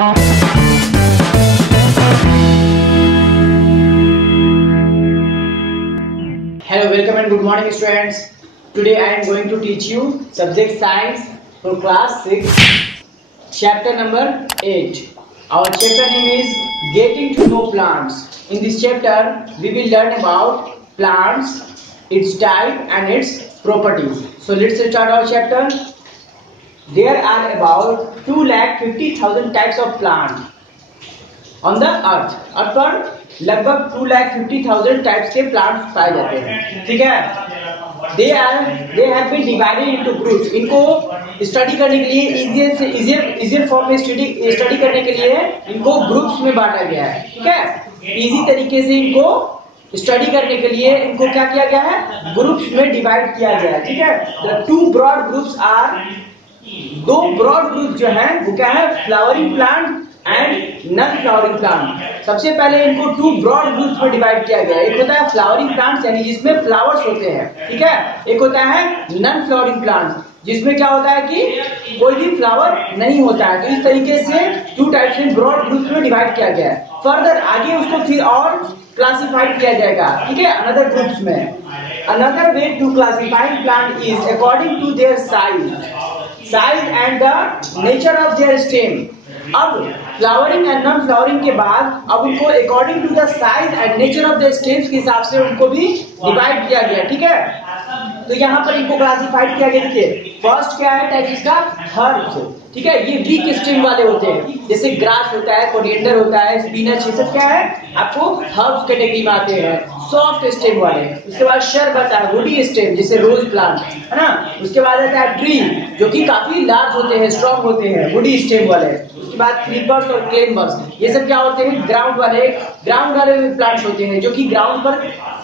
Hello, welcome and good morning students. Today I am going to teach you subject science for class 6, chapter number 8. Our chapter name is Getting to Know Plants. In this chapter we will learn about plants, its type and its properties. So let's start our chapter. There are about 2,50,000 types of plants on the earth. अर्थ पर लगभग 2,50,000 types के plants पाए जाते हैं, ठीक है। They have been divided into groups. इनको study करने के लिए इजियर फॉर्म में स्टडी करने के लिए इनको ग्रुप्स में बांटा गया है, ठीक है। इजी तरीके से इनको स्टडी करने के लिए इनको क्या किया गया है, ग्रुप्स में डिवाइड किया गया है, ठीक है। The two broad groups are, दो ब्रॉड ग्रुप जो है वो क्या है, flowering plant and non flowering plant. सबसे पहले इनको टू ब्रॉड ग्रुप्स में डिवाइड किया गया है। एक होता है फ्लावरिंग प्लांट्स यानी जिसमें फ्लावर्स होते हैं, ठीक है। एक होता है नॉन फ्लावरिंग प्लांट्स जिसमें क्या होता है कि कोई भी फ्लावर नहीं होता है। तो इस तरीके से टू टाइप्स में ब्रॉड ग्रुप्स में डिवाइड किया गया है। फर्दर आगे उसको फिर और क्लासिफाइड किया जाएगा, ठीक है, अनदर ग्रुप्स में। Another way to classifying plant is according to their size and the nature of their stem. अब फ्लावरिंग एंड नॉन फ्लावरिंग के बाद अब उनको according to the size and nature of the stems के हिसाब से उनको भी डिवाइड किया गया, ठीक है। तो यहाँ पर इनको क्लासिफाइड किया गया। देखिए फर्स्ट क्या है टाइप इसका, हर्ब्स, ठीक है। ये वीक स्टेम वाले होते हैं, जैसे ग्रास होता है, कोरिएंडर होता है, स्पिनच, ये सब क्या है आपको हर्ब्स कैटेगरी में आते हैं, सॉफ्ट स्टेम वाले। उसके बाद शर्ब आता है, वुडी स्टेम, जैसे रोज प्लांट, है ना। उसके बाद आता है ट्री जो कि काफी लार्ज होते हैं, स्ट्रॉन्ग होते हैं, वुडी स्टेम वाले। उसके बाद क्रीपर्स और क्लेम्बर्स, ये सब क्या होते हैं, ग्राउंड वाले प्लांट्स होते हैं जो कि ग्राउंड पर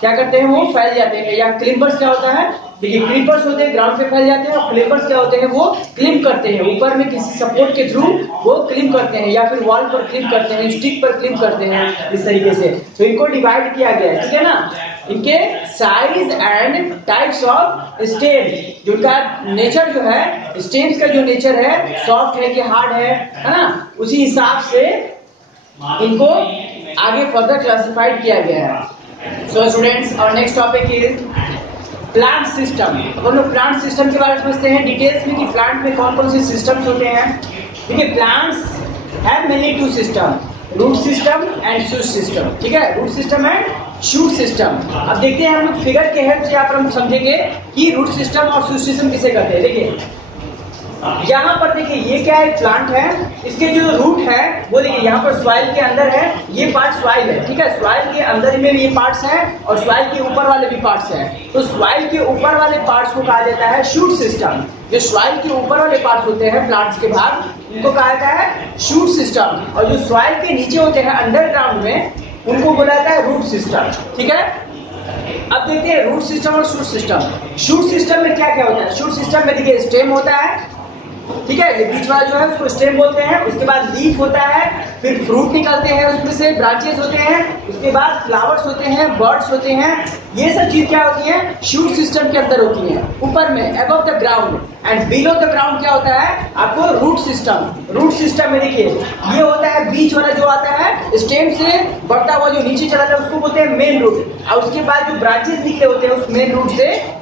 क्या करते हैं, वो फैल जाते हैं। या क्लिम्बर्स क्या होता है, देखिए क्रीपर्स होते हैं ग्राउंड पे फैल जाते हैं, और क्लिम्बर्स क्या होते हैं, वो क्लिम करते हैं, ऊपर में किसी सपोर्ट के थ्रू वो क्लिम करते हैं, या फिर वॉल पर क्लिम करते हैं, स्टिक पर क्लिम करते हैं, इस तरीके से। तो इनको डिवाइड किया गया है, ठीक है ना। इनके size and types of stem, जिनका नेचर जो है, स्टेम्स का जो नेचर है, सॉफ्ट है कि हार्ड है ना, उसी हिसाब से इनको आगे फर्दर क्लासिफाइड किया गया है। सो स्टूडेंट्स, और next topic is plant system. हम लोग प्लांट सिस्टम के बारे में समझते हैं डिटेल्स में कि प्लांट में कौन कौन से सिस्टम्स होते हैं। देखिए plants have mainly two system, root system and shoot system, ठीक है। Root system and shoot system. अब देखते हैं हम लोग फिगर के हेल्प से यहाँ पर हम समझेंगे कि रूट सिस्टम और शूट सिस्टम किसे कहते हैं। देखिए यहाँ पर देखिए ये क्या है, प्लांट है, इसके जो रूट है वो देखिए यहाँ पर सॉइल के अंदर है, ये पार्ट सॉइल है, ठीक है। सॉइल के अंदर में भी ये पार्ट्स हैं और सॉइल के ऊपर वाले भी पार्ट्स हैं। तो सॉइल के ऊपर वाले पार्ट्स को कहा जाता है शूट सिस्टम। जो सॉइल के ऊपर वाले पार्ट्स होते हैं प्लांट्स के भाग, उनको कहा जाता है शूट सिस्टम। और जो सॉइल के नीचे होते हैं अंडरग्राउंड में, उनको बोला जाता है रूट सिस्टम, ठीक है। अब देखते हैं रूट सिस्टम और शूट सिस्टम। शूट सिस्टम में क्या क्या होता है, शूट सिस्टम में देखिए स्टेम होता है, ठीक है, ये बीच वाला जो है उसको स्टेम बोलते हैं। उसके बाद लीफ होता है, फिर फ्रूट निकलते हैं, उसमें से ब्रांचेस होते हैं, उसके बाद फ्लावर्स होते हैं, बर्ड्स होते हैं। ये सब चीज क्या होती है, शूट सिस्टम के अंदर होती है, ऊपर में above the ground. And below the ground क्या होता है आपको, रूट सिस्टम। रूट सिस्टम में देखिए ये होता है बीच वाला जो आता है, स्टेम से बढ़ता हुआ जो नीचे चला जाता है उसको बोलते हैं मेन रूट। और उसके बाद जो ब्रांचेस निकले होते हैं उस मेन रूट से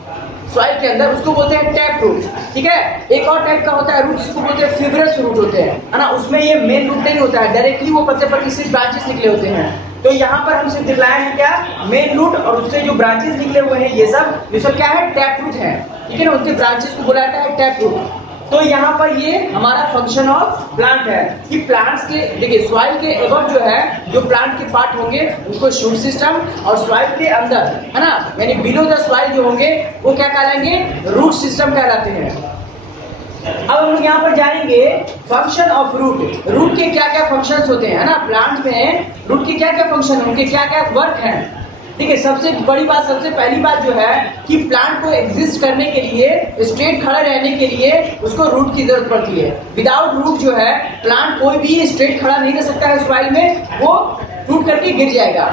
सॉइल के अंदर, उसको बोलते हैं टैप रूट, ठीक है। एक और टाइप का होता है रूट, जिसको बोलते हैं फिब्रस रूट होते हैं, है ना। उसमें ये मेन रूट नहीं होता है, डायरेक्टली वो पत्ते पर सिर्फ ब्रांचेस निकले होते हैं। तो यहाँ पर हम सिर्फ दिखलाए हैं क्या, मेन रूट, और उससे जो ब्रांचेस निकले हुए हैं ये सब क्या है, टैप रूट है, ठीक है ना। उसके ब्रांचेस को बोला जाता है टैप रूट। तो यहाँ पर ये हमारा फंक्शन ऑफ प्लांट है कि प्लांट्स के देखिए सॉइल के एबव जो है, जो प्लांट के पार्ट होंगे उसको शूट सिस्टम, और सॉइल के अंदर, है ना, यानी बिलो द सॉइल जो होंगे वो क्या कहलाएंगे, रूट सिस्टम कहलाते हैं। अब हम लोग यहाँ पर जानेंगे फंक्शन ऑफ रूट। रूट के क्या क्या फंक्शंस होते हैं, है ना। प्लांट में रूट के क्या क्या फंक्शन है, उनके क्या क्या वर्क है। ठीक है, सबसे बड़ी बात, सबसे पहली बात जो है कि प्लांट को एग्जिस्ट करने के लिए, स्ट्रेट खड़ा रहने के लिए उसको रूट की जरूरत पड़ती है। विदाउट रूट जो है प्लांट कोई भी स्ट्रेट खड़ा नहीं रह सकता है सॉइल में, वो टूट करके गिर जाएगा।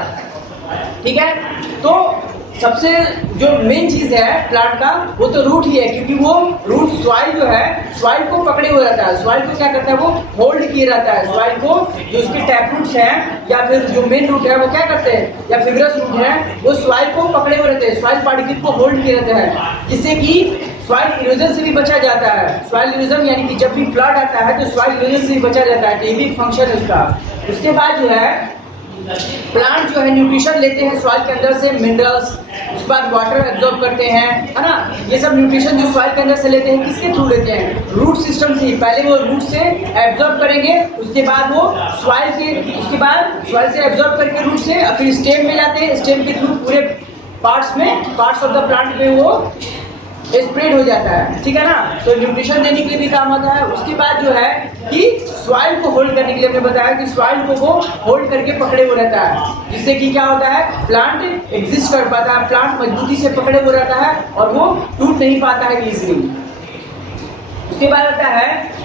ठीक है, तो सबसे जो मेन चीज है प्लांट का वो तो रूट ही है, क्योंकि वो रूट सॉइल जो है सॉइल को पकड़े हुए रहता है, सॉइल को क्या करता है वो होल्ड किए रहता है, सॉइल को जो उसके टैप रूट्स है या फिर जो मेन रूट है वो क्या करते हैं या फिगरस रूट है वो सॉइल को पकड़े हुए रहते हैं, सॉइल पार्टिकल को होल्ड किए रहते हैं, जिससे कि सॉइल इरोजन से भी बचा जाता है। सॉइल इरोजन यानी कि जब भी फ्लड आता है तो सॉइल इरोजन से भी बचा जाता है, तो ये भी फंक्शन है उसका। उसके बाद जो है प्लांट जो है न्यूट्रिशन लेते हैं सॉइल के अंदर से, मिनरल्स, उसके बाद वाटर एब्जॉर्ब करते हैं, है ना। ये सब न्यूट्रिशन जो सॉइल के अंदर से लेते हैं किसके थ्रू लेते हैं, रूट सिस्टम से ही। पहले वो रूट से एब्जॉर्ब करेंगे, उसके बाद वो सॉइल से एब्जॉर्ब करके रूट से फिर स्टेम में जाते हैं, स्टेम के थ्रू पूरे पार्ट्स ऑफ द प्लांट में वो स्प्रेड हो जाता है, ठीक है ना। तो न्यूट्रिशन देने के लिए भी काम आता है। उसके बाद जो है कि सॉइल को होल्ड करने के लिए हमने बताया कि सॉइल को वो होल्ड करके पकड़े हुए रहता है, जिससे कि क्या होता है प्लांट एग्जिस्ट कर पाता है, प्लांट मजबूती से पकड़े हुए रहता है और वो टूट नहीं पाता है इजीली। उसके बाद आता है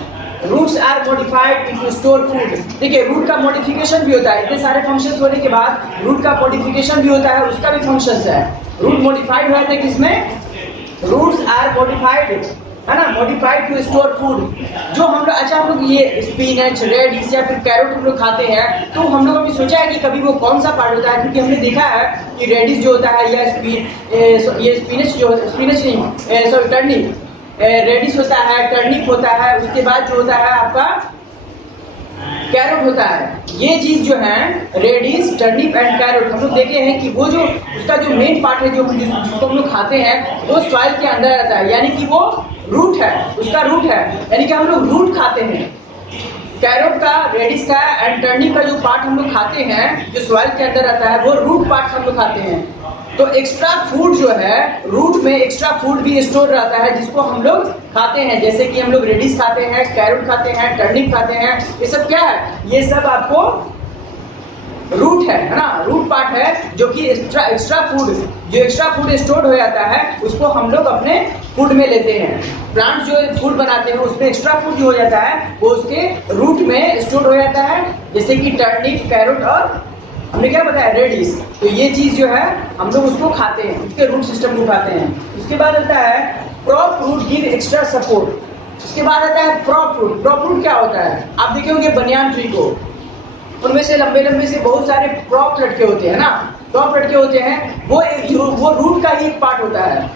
roots are modified to store food. देखिए रूट का मॉडिफिकेशन भी होता है, इतने सारे फंक्शंस होने के बाद रूट का मॉडिफिकेशन भी होता है, उसका भी फंक्शंस है। रूट मॉडिफाइड हुआ था किसमें, रूट्स आर मॉडिफाइड, है ना, मॉडिफाइड टू स्टोर फूड। जो हम लोग अच्छा हम लोग ये स्पिनच, रेडिश या फिर कैरोट हम लोग खाते हैं, तो हम लोग अभी सोचा है कि कभी वो कौन सा पार्ट होता है, क्योंकि हमने देखा है कि रेडिश जो होता है या ये स्पिनच जो स्पिनच नहीं सॉरी टर्निप, रेडिश होता है, टर्निप होता है, उसके बाद जो होता है आपका कैरोट होता है। ये चीज जो है रेडिश, टर्निप एंड कैरोट हम लोग देखे हैं कि वो जो उसका जो मेन पार्ट है जिसको हम लोग खाते हैं वो सॉइल के अंदर रहता है, यानी कि वो रूट है, उसका रूट है, यानी कि हम लोग रूट खाते हैं। कैरोट का, रेडिश का एंड टर्निप का जो पार्ट हम लोग खाते हैं जो सॉइल के अंदर रहता है वो रूट पार्ट हम लोग खाते हैं। तो एक्स्ट्रा फूड जो है रूट में एक्स्ट्रा फूड भी स्टोर रहता है जिसको हम लोग खाते हैं, जैसे कि हम लोग रेडिश खाते हैं, कैरोट खाते हैं, टर्निप खाते हैं, ये सब क्या है, ये सब आपको रूट है ना, रूट पार्ट है जो कि एक्स्ट्रा फूड स्टोर हो जाता है उसको हम लोग अपने फूड में लेते हैं। प्लांट जो फूड बनाते हैं उसमें एक्स्ट्रा फूड जो हो जाता है वो उसके रूट में स्टोर हो जाता है, जैसे कि टर्निप, कैरोट और हमने क्या बताया रेडिश। तो ये चीज जो है हम लोग उसको खाते हैं, उसके रूट सिस्टम को खाते हैं। उसके बाद आता है prop root give extra support. उसके बाद आता है प्रॉप रूट। प्रॉप रूट क्या होता है, आप देखे होंगे बनियान ट्री को, उनमें से लंबे लंबे से बहुत सारे प्रॉप लटके होते हैं ना, प्रॉप लटके होते हैं, वो रूट का ही एक पार्ट होता है,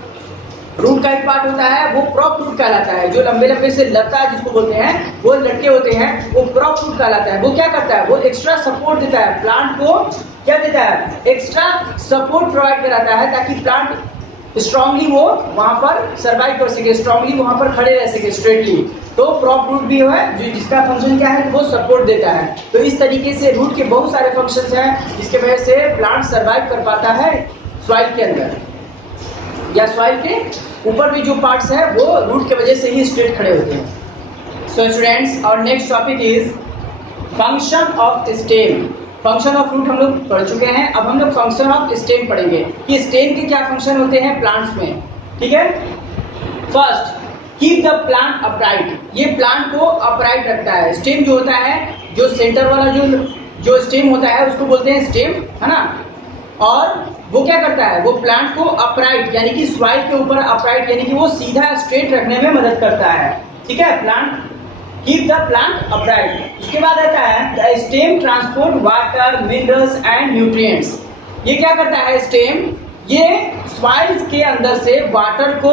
रूट का एक पार्ट होता है, वो प्रॉप रूट कहलाता है। जो लंबे लंबे से लता जिसको बोलते हैं वो लटके होते हैं वो प्रॉप रूट कहलाता है। वो क्या करता है, वो एक्स्ट्रा सपोर्ट देता है प्लांट को, क्या देता है, एक्स्ट्रा सपोर्ट प्रोवाइड कराता है ताकि प्लांट स्ट्रांगली वो वहां पर सर्वाइव कर सके, स्ट्रांगली वहां पर खड़े रह सके स्ट्रेटली। तो प्रॉप रूट भी है जो जिसका फंक्शन क्या है, वो सपोर्ट देता है। तो इस तरीके से रूट के बहुत सारे फंक्शंस हैं जिसके वजह से प्लांट सर्वाइव कर पाता है सॉइल के अंदर, या सॉइल के ऊपर भी जो पार्ट्स है वो रूट के वजह से ही स्ट्रेट खड़े होते हैं। सो स्टूडेंट्स और next topic is function of stem. Function of root हम लोग पढ़ चुके हैं, अब हम लोग फंक्शन ऑफ स्टेम पढ़ेंगे कि स्टेम के क्या फंक्शन होते हैं प्लांट्स में, ठीक है। First, keep the plant upright. ये प्लांट को अपराइट रखता है। स्टेम जो होता है, जो सेंटर वाला जो स्टेम होता है उसको बोलते हैं स्टेम, है ना। और वो क्या करता है, वो प्लांट को अपराइट यानी कि सॉइल के ऊपर अपराइट यानी कि वो सीधा स्ट्रेट रखने में मदद करता है, ठीक है। Plant keep the plant upright. उसके बाद आता है the stem transport water, minerals and nutrients. ये क्या करता है स्टेम, ये सॉइल के अंदर से वाटर को,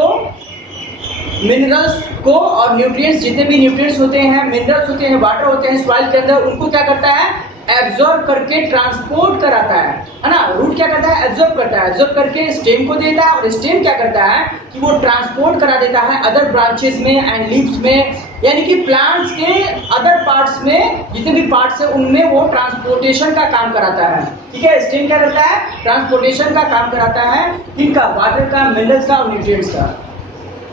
मिनरल्स को और न्यूट्रिएंट्स, जितने भी न्यूट्रिएंट्स होते हैं, मिनरल्स होते हैं, वाटर होते हैं सॉइल के अंदर, उनको क्या करता है, एब्जॉर्ब करके ट्रांसपोर्ट कराता है ना। रूट क्या करता है, एब्जॉर्ब करता है, एब्जॉर्ब करके स्टेम को देता है और स्टेम क्या करता है कि वो ट्रांसपोर्ट करा देता है अदर ब्रांचेस में एंड लीव्स में, यानी कि प्लांट्स के अदर पार्ट्स में जितने भी पार्ट्स है उनमें वो ट्रांसपोर्टेशन का काम कराता है, ठीक है। स्टेम क्या करता है, ट्रांसपोर्टेशन का काम कराता है, किनका, वाटर का, मिनरल्स का और न्यूट्रिएंट्स का।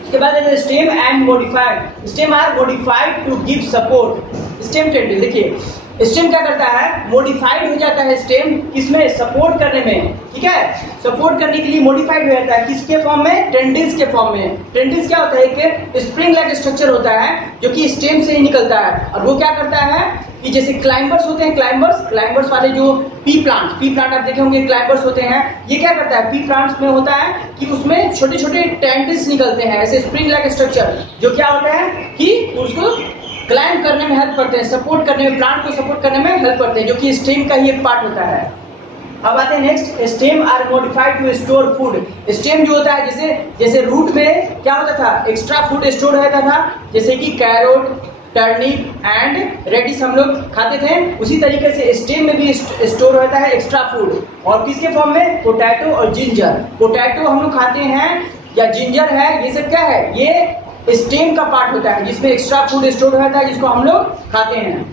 उसके बाद stem and modified. Stem are modified to give support. Stem tendril. देखिए स्टेम क्या करता है, मॉडिफाइड हो जाता है स्टेम किसमें, सपोर्ट करने में, ठीक है, सपोर्ट करने के लिए मॉडिफाइड हो जाता है किसके फॉर्म में, टेंड्रिल्स के फॉर्म में। टेंड्रिल्स क्या होता है, एक स्प्रिंग लाइक स्ट्रक्चर होता है जो कि स्टेम से ही निकलता है, और वो क्या करता है कि जैसे क्लाइंबर्स होते हैं, क्लाइंबर्स वाले जो पी प्लांट आप देखे होंगे, क्लाइंबर्स होते हैं, ये क्या करता है, पी प्लांट्स में होता है कि उसमें छोटे छोटे टेंड्रिल्स निकलते हैं, ऐसे स्प्रिंग लाइक स्ट्रक्चर, जो क्या होता है कि उसको क्लाइंब करने में हेल्प करते हैं, सपोर्ट करने में, प्लांट को सपोर्ट करने में हेल्प करते हैं, जो कि स्टेम का ही एक पार्ट होता है। अब आते हैं next, stem are modified to store food. Stem जो होता है, जैसे रूट में क्या होता था, एक्स्ट्रा फूड स्टोर रहता था, जैसे कि कैरोट, टर्निप एंड रेडिश हम लोग खाते थे, उसी तरीके से स्टेम में भी स्टोर रहता है एक्स्ट्रा फूड। और किसके फॉर्म में, पोटैटो और जिंजर। पोटैटो हम लोग खाते हैं या जिंजर है, ये सब क्या है, ये स्टेम का पार्ट होता है जिसमें एक्स्ट्रा फूड स्टोर रहता है, जिसको हम लोग खाते हैं।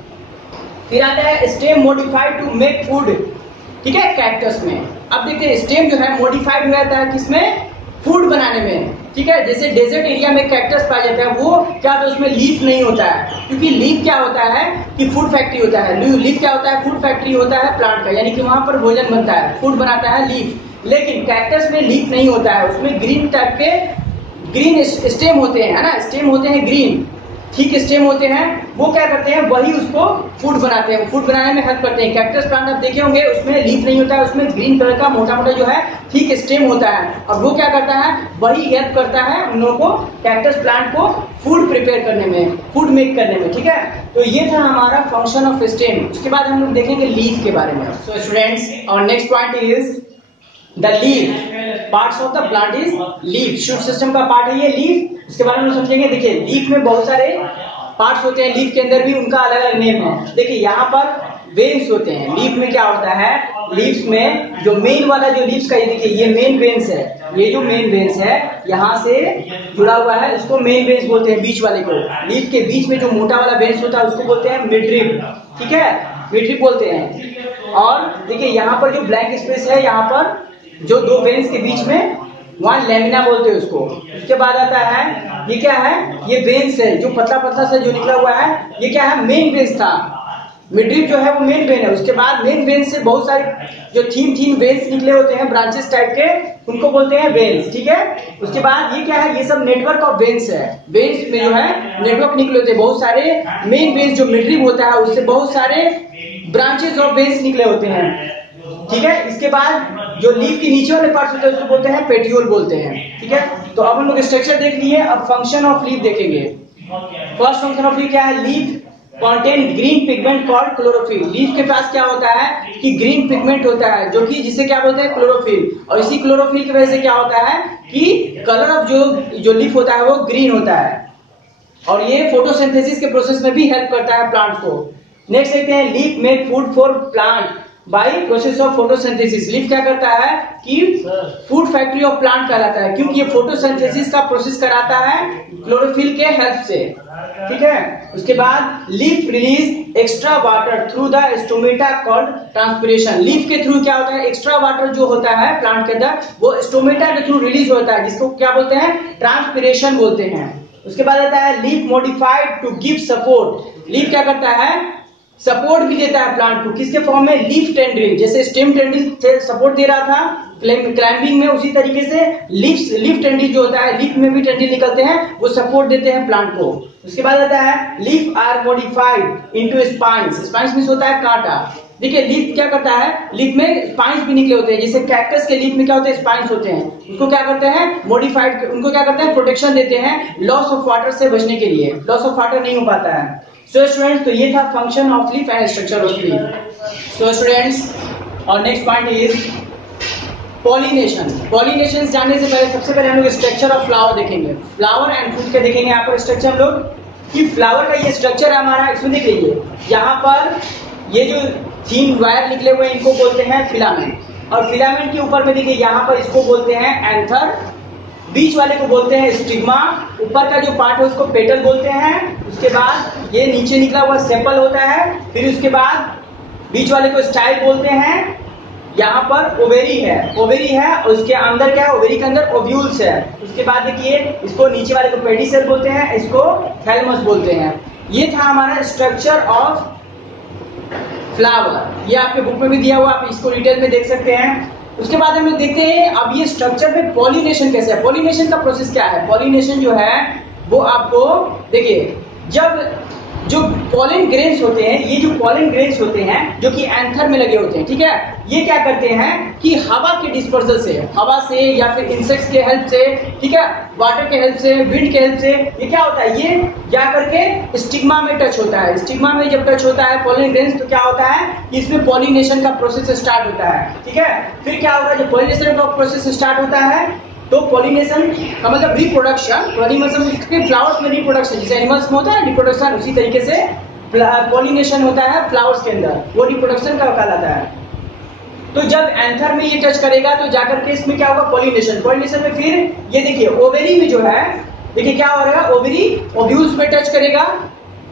फिर आता है stem modified to make food, ठीक है, कैक्टस में। अब देखते हैं स्टेम जो है मॉडिफाइड हो जाता है किसमें, फूड बनाने में, ठीक है। जैसे डेजर्ट एरिया में कैक्टस पाया जाता है, वो क्या होता है, उसमें लीफ नहीं होता है, क्योंकि लीफ क्या होता है कि फूड फैक्ट्री होता है, लीफ क्या होता है, फूड फैक्ट्री होता है प्लांट का, यानी कि वहां पर भोजन बनता है, फूड बनाता है लीफ। लेकिन कैक्टस में लीफ नहीं होता है, उसमें ग्रीन टाइप के ग्रीन स्टेम होते हैं, है ना, स्टेम होते हैं ग्रीन, ठीक स्टेम होते हैं, वो क्या करते हैं, वही उसको फूड बनाते हैं, फूड बनाने में हेल्प करते हैं। कैक्टस प्लांट आप देखे होंगे, उसमें लीफ नहीं होता है, उसमें ग्रीन कलर का मोटा मोटा जो है ठीक स्टेम होता है, और वो क्या करता है, वही हेल्प करता है उन लोगों को, कैक्टस प्लांट को फूड प्रिपेयर करने में, फूड मेक करने में, ठीक है। तो ये था हमारा फंक्शन ऑफ स्टेम। उसके बाद हम लोग देखेंगे लीफ के बारे में। सो स्टूडेंट्स, और next point is the leaf, parts of the plant is leaf, shoot system का पार्ट है ये लीफ। इसके बारे में समझेंगे। देखिए लीफ में बहुत सारे पार्ट्स होते हैं, लीफ के अंदर भी उनका अलग अलग नेम है। देखिए यहाँ पर वेन्स होते हैं, लीफ में क्या होता है, लीव्स में जो मेन वाला जो लीव्स का, ये देखिए ये मेन वेन्स है, ये जो मेन वेन्स है यहाँ से जुड़ा हुआ है, इसको मेन वेन्स बोलते हैं, बीच वाले को। लीफ के बीच में जो मोटा वाला वेन्स होता है उसको बोलते हैं मिडरिप, ठीक है, मिडरिप बोलते हैं। और देखिए यहाँ पर जो ब्लैंक स्पेस है, यहाँ पर जो दो वेन्स के बीच में, वहां लेमिना बोलते हैं उसको। उसके बाद आता है, ये क्या है, ये वेन्स है जो पतला पतला सा जो निकला हुआ है, ये क्या है, मेन वेन्स था, मिडरिप जो है वो मेन वेन है। उसके बाद मेन वेन से बहुत सारे जो थीन वेन्स निकले होते हैं ब्रांचेस टाइप के, उनको बोलते हैं वेन्स, ठीक है। उसके बाद ये क्या है, ये सब नेटवर्क ऑफ वेन्स है, वेन्स में जो है नेटवर्क निकले होते हैं बहुत सारे, मेन वेन्स जो मिडरिप होता है उससे बहुत सारे ब्रांचेस ऑफ वेन्स निकले होते हैं, ठीक है। इसके बाद जो लीफ के नीचे वाले पार्ट्स होते हैं उसको बोलते हैं पेटियोल बोलते हैं, ठीक है। तो अब हम लोग स्ट्रक्चर देख लिए, अब फंक्शन ऑफ लीफ देखेंगे। फर्स्ट फंक्शन ऑफ लीफ क्या है, leaf contain green pigment called chlorophyll. Leaf के पास क्या होता है कि ग्रीन पिगमेंट होता है, जो कि जिसे क्या बोलते हैं, क्लोरोफिल। और इसी क्लोरोफिल की वजह से क्या होता है कि कलर ऑफ जो लीफ होता है वो ग्रीन होता है, और ये फोटोसिंथेसिस के प्रोसेस में भी हेल्प करता है प्लांट को। नेक्स्ट देखते हैं, leaf make food for plant by process of photosynthesis. Leaf क्या करता है कि फूड फैक्ट्री ऑफ प्लांट कहलाता है, क्योंकि ये फोटोसिंथेसिस का प्रोसेस कराता है क्लोरोफिल के हेल्प से, ठीक है। उसके बाद leaf release extra water through the stomata called transpiration. Leaf के थ्रू क्या होता है, एक्स्ट्रा वाटर जो होता है प्लांट के अंदर वो स्टोमेटा के थ्रू रिलीज होता है, जिसको क्या बोलते हैं, ट्रांसपिरेशन बोलते हैं। उसके बाद आता है leaf modified to give support. Leaf क्या करता है, सपोर्ट भी देता है प्लांट को, किसके फॉर्म में, लीफ टेंड्रिल। जैसे स्टेम टेंड्रिल सपोर्ट दे रहा था क्लाइंबिंग में, उसी तरीके से लीफ टेंड्रिल जो होता है, लीफ में भी टेंड्रिल निकलते हैं, वो सपोर्ट देते हैं प्लांट को। उसके बाद आता है leaf are modified into spines. Spines means होता है कांटा। देखिए लीफ क्या करता है, लीफ में स्पाइन्स भी निकले होते हैं, जैसे कैक्टस के लीफ में क्या होते हैं, स्पाइन्स होते हैं, उसको क्या करते हैं, मॉडिफाइड, उनको क्या करते हैं, प्रोटेक्शन देते हैं लॉस ऑफ वाटर से बचने के लिए, लॉस ऑफ वाटर नहीं हो पाता है। सो स्टूडेंट्स, तो ये था function of leaf and structure of leaf. So students, और next point is pollination. Pollination जानने से पहले सबसे पहले हम लोग स्ट्रक्चर ऑफ फ्लावर देखेंगे, फ्लावर एंड फ्रूट के देखेंगे। यहाँ पर स्ट्रक्चर हम लोग कि फ्लावर का ये स्ट्रक्चर है हमारा, इसमें देख लीजिए, यहाँ पर ये जो थीन वायर निकले हुए हैं इनको बोलते हैं फिलामेंट, और फिलामेंट के ऊपर में देखिए यहाँ पर इसको बोलते हैं एंथर, बीच वाले को बोलते हैं स्टिग्मा, ऊपर का जो पार्ट है उसको पेटल बोलते हैं। उसके बाद ये नीचे निकला हुआ सेपल होता है, फिर उसके बाद बीच वाले को स्टाइल बोलते हैं। यहाँ पर ओवेरी है, ओवेरी है, और उसके अंदर क्या है, ओवेरी के अंदर ओव्यूल्स है। उसके बाद देखिए इसको नीचे वाले को पेडिसेल बोलते हैं, इसको थैलेमस बोलते हैं। ये था हमारा स्ट्रक्चर ऑफ फ्लावर, ये आपके बुक में भी दिया हुआ, आप इसको डिटेल में देख सकते हैं। उसके बाद हम लोग देखते हैं अब ये स्ट्रक्चर में पॉलिनेशन कैसे है। पॉलिनेशन का प्रोसेस क्या है? पॉलिनेशन जो है वो आपको देखिए, जब जो पॉलन ग्रेन्स होते हैं, ये जो पॉलन ग्रेन्स होते हैं जो कि एंथर में लगे होते हैं, ठीक है, ये क्या करते हैं कि हवा के डिस्पर्सल से, हवा से या फिर इंसेक्ट्स के हेल्प से, ठीक है, वाटर के हेल्प से, विंड के हेल्प से, ये क्या होता है, ये जा करके स्टिग्मा में टच होता है। स्टिग्मा में जब टच होता है पॉलन ग्रेन्स तो क्या होता है कि इसमें पॉलिनेशन का प्रोसेस स्टार्ट होता है, ठीक है। फिर क्या होगा, जब पॉलिनेशन का प्रोसेस स्टार्ट होता है तो पॉलिनेशन का मतलब रिप्रोडक्शन, पॉलिनेशन फ्लावर्स में रिप्रोडक्शन, जैसे एनिमल्स में होता है रिप्रोडक्शन, उसी तरीके से पॉलिनेशन होता है फ्लावर्स के अंदर, वो रिप्रोडक्शन का कहलाता है। तो जब एंथर में ये टच करेगा तो जाकर के इसमें क्या होगा, पॉलिनेशन। पॉलिनेशन में फिर ये देखिए ओवेरी में जो है, देखिए क्या हो रहा है, ओवेरी ओव्यूल्स में टच करेगा,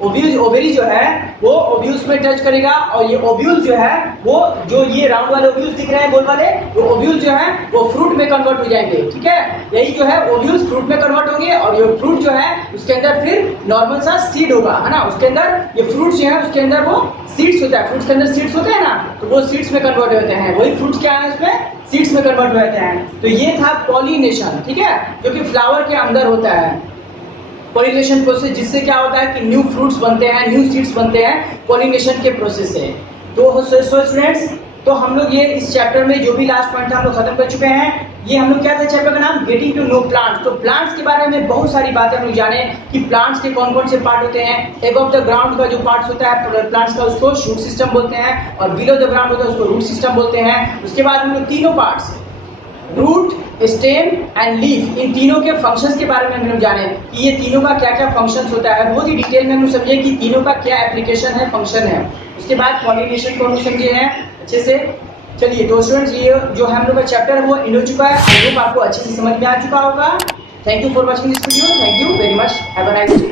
ओवेरी जो है वो ओव्यूल्स में टच करेगा, और ये ओव्यूल जो है वो जो ये राउंड वाले ओव्यूल्स दिख रहे हैं गोल वाले, वो ओव्यूल जो है वो फ्रूट में कन्वर्ट हो जाएंगे, ठीक है। यही जो है ओव्यूल्स फ्रूट में कन्वर्ट होंगे, और ये फ्रूट जो है उसके अंदर फिर नॉर्मल सा सीड होगा, है ना, उसके अंदर ये फ्रूट जो है उसके अंदर वो सीड्स होता है, फ्रूट्स के अंदर सीड्स होते हैं ना, तो वो सीड्स में कन्वर्ट होते हैं, वही फ्रूट्स क्या है उसमें सीड्स में कन्वर्ट होते हैं। तो ये था पॉलिनेशन, ठीक है, जो कि फ्लावर के अंदर होता है पॉलिनेशन प्रोसेस, जिससे क्या होता है कि न्यू फ्रूट्स बनते हैं, न्यू सीड्स बनते हैं पॉलिनेशन के प्रोसेस से। तो स्टूडेंट्स, तो हम लोग ये इस चैप्टर में जो भी लास्ट पॉइंट था हम लोग खत्म कर चुके हैं। ये हम लोग क्या था चैप्टर का नाम, गेटिंग टू नो प्लांट्स। तो प्लांट्स के बारे में बहुत सारी बातें हम लोग जाने कि प्लांट्स के कौन कौन से पार्ट होते हैं। एबव द ग्राउंड का जो पार्ट होता है प्लांट्स का उसको शूट सिस्टम बोलते हैं, और बिलो द ग्राउंड होता है उसको रूट सिस्टम बोलते हैं। उसके बाद हम लोग तीनों parts root, stem and leaf, इन तीनों के फंक्शंस के बारे में हम लोग जाने कि ये तीनों का क्या क्या फंक्शंस होता है, बहुत ही डिटेल में हम लोग समझे कि तीनों का क्या एप्लीकेशन है, फंक्शन है। उसके बाद पॉलिनेशन को हम लोग समझे हैं अच्छे से। चलिए तो स्टूडेंट्स, ये जो हम लोग का चैप्टर है वो एंड हो चुका है। आई होप आपको अच्छे से समझ में आ चुका होगा। Thank you for watching this video, thank you very much, have a nice day.